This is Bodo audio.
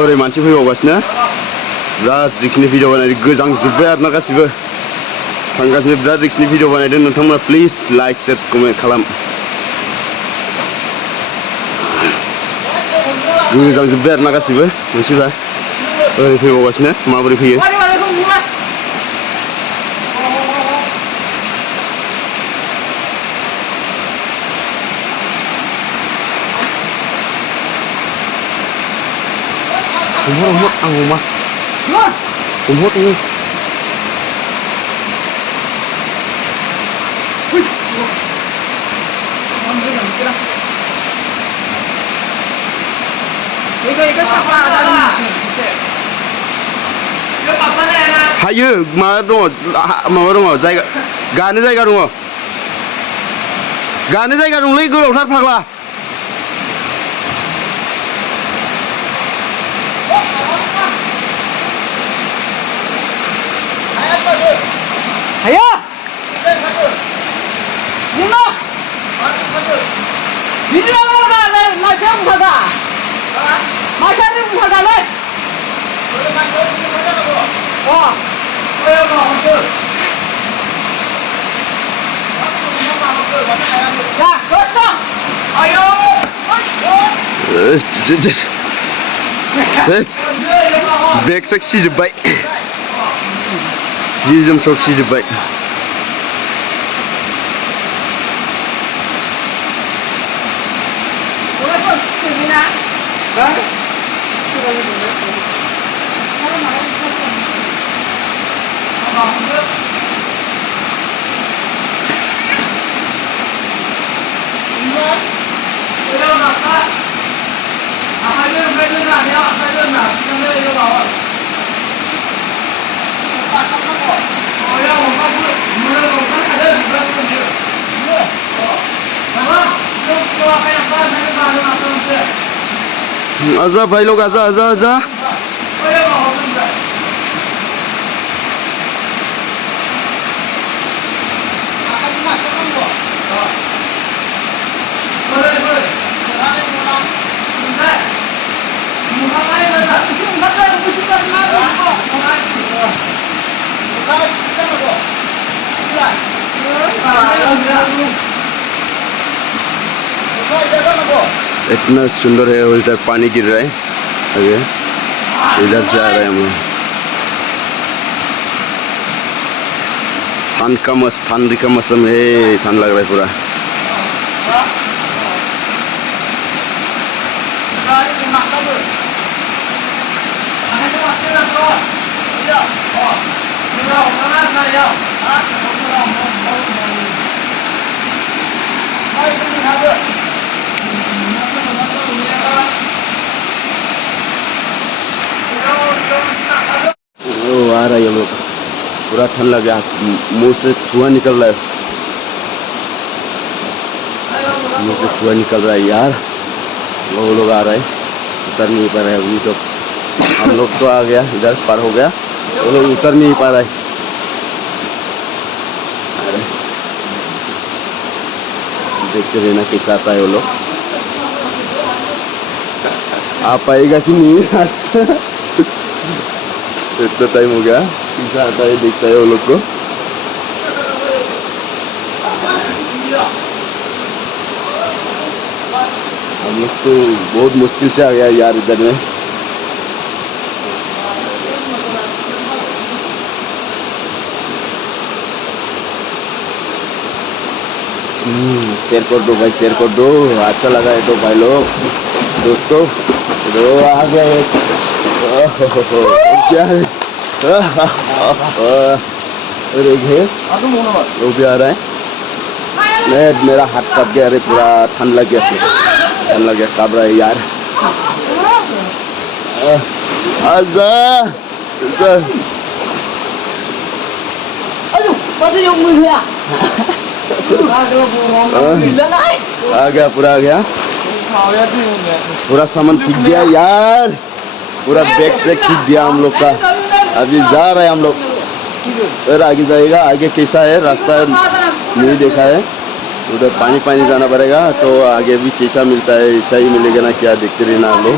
ओरै मानसि फैबावगासिनो बिराद रिक्सनि भिडिअ बानायदों गोजांजोब्बाय आरोना गासिबो थांगासिनो बिराद रिक्सनि भिडिअ बानायदों नोंथांमोना प्लिज लाइक शेयार कमेन्ट खालाम गोजांजोब्बाय आरोना गासिबो मानसिफ्रा ओरै फैबावगासिनो माबोरै फैयो Umur ang rumah. Umur ini. Hayo, mana dong? Jaga, gane jaga dong. Gane jaga dong, lagi guru utar phagla. Ayo. Nino. Nino mana? Macam mana? Macam mana lah? Oh. Ya, kosong. Ayo. Bek seksi je baik. Season seksi je baik. आजा भाई लोग आजा आजा आजा इतना सुंदर है और इधर पानी गिर रहा है आगे इधर से आ रहे हैं हम लोग ठंड का मौसम है ठंड लग रहा है पूरा आ रहा है ये लोग पूरा ठंड लग गया मुंह से धुआं निकल रहा है मुंह से धुआं निकल रहा है यार वो लोग आ रहा है उतर नहीं पा रहे अभी तो हम लोग तो आ गया इधर पार हो गया वो लोग उतर नहीं पा रहा है देखते रहना कैसा आता है वो लोग आ पाएगा कि नहीं इतना टाइम हो गया कैसा आता है देखता है वो लोग को हम लोग तो बहुत मुश्किल से आ गया यार इधर में शेयर कर दो भाई शेयर कर दो अच्छा लगा है तो भाई लोग दोस्तों तो आ गए क्या है अरे वो भी आ रहा है मेरा हाथ कप गया अरे पूरा ठंड लग गया काँप रहा है यार आजा आ गया पूरा आ गया पूरा सामान ठीक गया यार पूरा बैग से खींच दिया हम लोग का अभी जा रहे हैं हम लोग फिर आगे जाएगा आगे कैसा है रास्ता नहीं देखा है उधर पानी जाना पड़ेगा तो आगे भी कैसा मिलता है ऐसा ही मिलेगा ना क्या देखते रहना हम लोग।